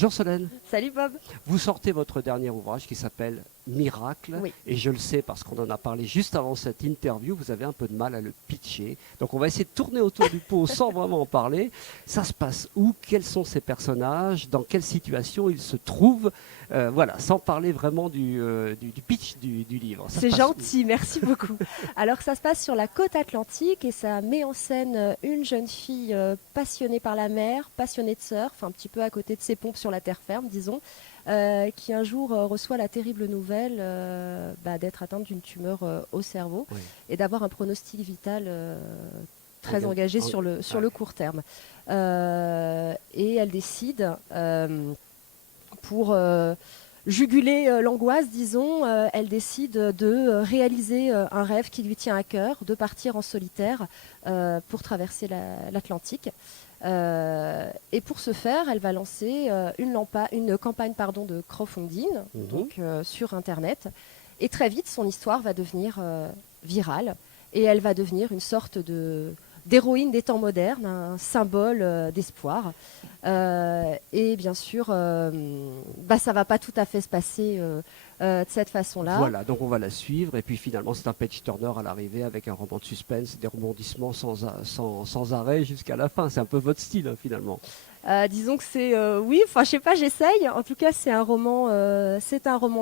Bonjour Solène. Salut Bob. Vous sortez votre dernier ouvrage qui s'appelle Miracle. Oui. Et je le sais parce qu'on en a parlé juste avant cette interview, vous avez un peu de mal à le pitcher. Donc on va essayer de tourner autour du pot sans vraiment en parler. Ça se passe où? Quels sont ces personnages? Dans quelle situation ils se trouvent? Voilà, sans parler vraiment du pitch du livre. Ça se C'est passe gentil, merci beaucoup. Alors ça se passe sur la côte atlantique et ça met en scène une jeune fille passionnée par la mer, passionnée de surf, un petit peu à côté de ses pompes sur la terre ferme, disons, qui un jour reçoit la terrible nouvelle d'être atteinte d'une tumeur au cerveau Oui. et d'avoir un pronostic vital très engagé sur le court terme. Et elle décide, pour juguler l'angoisse, disons, elle décide de réaliser un rêve qui lui tient à cœur, de partir en solitaire pour traverser l'Atlantique. Et pour ce faire, elle va lancer une campagne de crowdfunding donc, sur Internet. Et très vite, son histoire va devenir virale et elle va devenir une sorte d'héroïne des temps modernes, un symbole d'espoir. Et bien sûr, ça ne va pas tout à fait se passer de cette façon-là. Voilà, donc on va la suivre et puis finalement c'est un page turner à l'arrivée avec un roman de suspense, des rebondissements sans arrêt jusqu'à la fin. C'est un peu votre style hein, finalement. Disons que c'est oui, enfin je sais pas, j'essaye. En tout cas, c'est un roman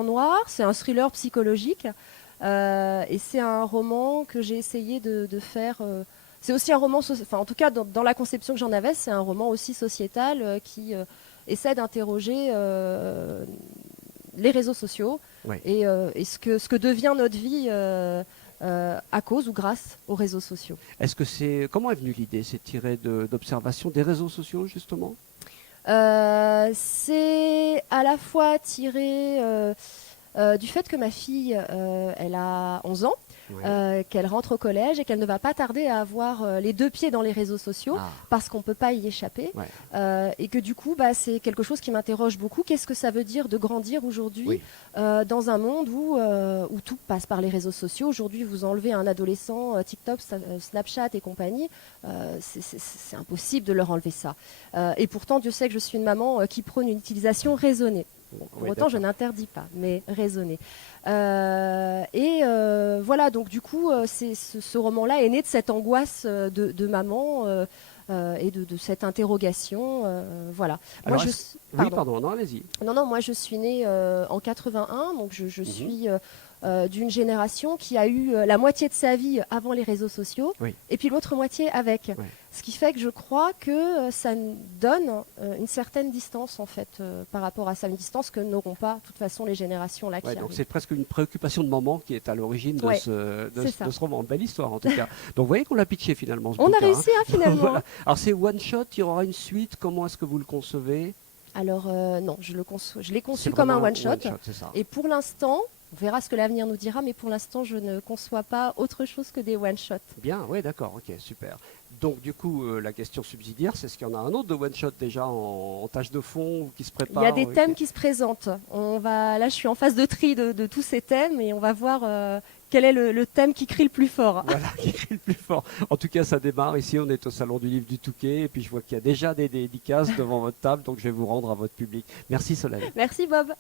noir, c'est un thriller psychologique et c'est un roman que j'ai essayé de faire. C'est aussi un roman, en tout cas dans la conception que j'en avais, c'est un roman aussi sociétal qui essaie d'interroger les réseaux sociaux et ce que devient notre vie à cause ou grâce aux réseaux sociaux. Comment est venue l'idée? C'est tiré d'observations des réseaux sociaux justement? C'est à la fois tiré du fait que ma fille, elle a 11 ans. Qu'elle rentre au collège et qu'elle ne va pas tarder à avoir les deux pieds dans les réseaux sociaux parce qu'on ne peut pas y échapper et que du coup c'est quelque chose qui m'interroge beaucoup. Qu'est-ce que ça veut dire de grandir aujourd'hui dans un monde où tout passe par les réseaux sociaux? Aujourd'hui, vous enlevez un adolescent TikTok, Snapchat et compagnie, c'est impossible de leur enlever ça. Et pourtant, Dieu sait que je suis une maman qui prône une utilisation raisonnée. Pour autant, je n'interdis pas, mais raisonner. Voilà, donc du coup, ce roman-là est né de cette angoisse de maman et de cette interrogation. Voilà. Alors, pardon, non, allez-y. Non, moi je suis née en 81, donc je suis d'une génération qui a eu la moitié de sa vie avant les réseaux sociaux et puis l'autre moitié avec. Ce qui fait que je crois que ça donne une certaine distance en fait par rapport à ça, une distance que n'auront pas de toute façon les générations là qui arrivent. Donc c'est presque une préoccupation de maman qui est à l'origine de ce roman. Belle histoire en tout cas. Donc vous voyez qu'on l'a pitché finalement. On a réussi finalement. Voilà. Alors c'est one shot, il y aura une suite. Comment est-ce que vous le concevez? Alors non, je l'ai conçu comme un one shot. Et pour l'instant, on verra ce que l'avenir nous dira, mais pour l'instant, je ne conçois pas autre chose que des one-shots. Bien, oui, d'accord, ok, super. Donc, du coup, la question subsidiaire, c'est est-ce qu'il y en a un autre de one-shot déjà en tâche de fond ou qui se prépare? Il y a des thèmes qui se présentent. Là, je suis en phase de tri de tous ces thèmes et on va voir quel est le thème qui crie le plus fort. Voilà, qui crie le plus fort. En tout cas, ça démarre. Ici, on est au Salon du Livre du Touquet et puis je vois qu'il y a déjà des dédicaces devant votre table, donc je vais vous rendre à votre public. Merci Solène. Merci Bob.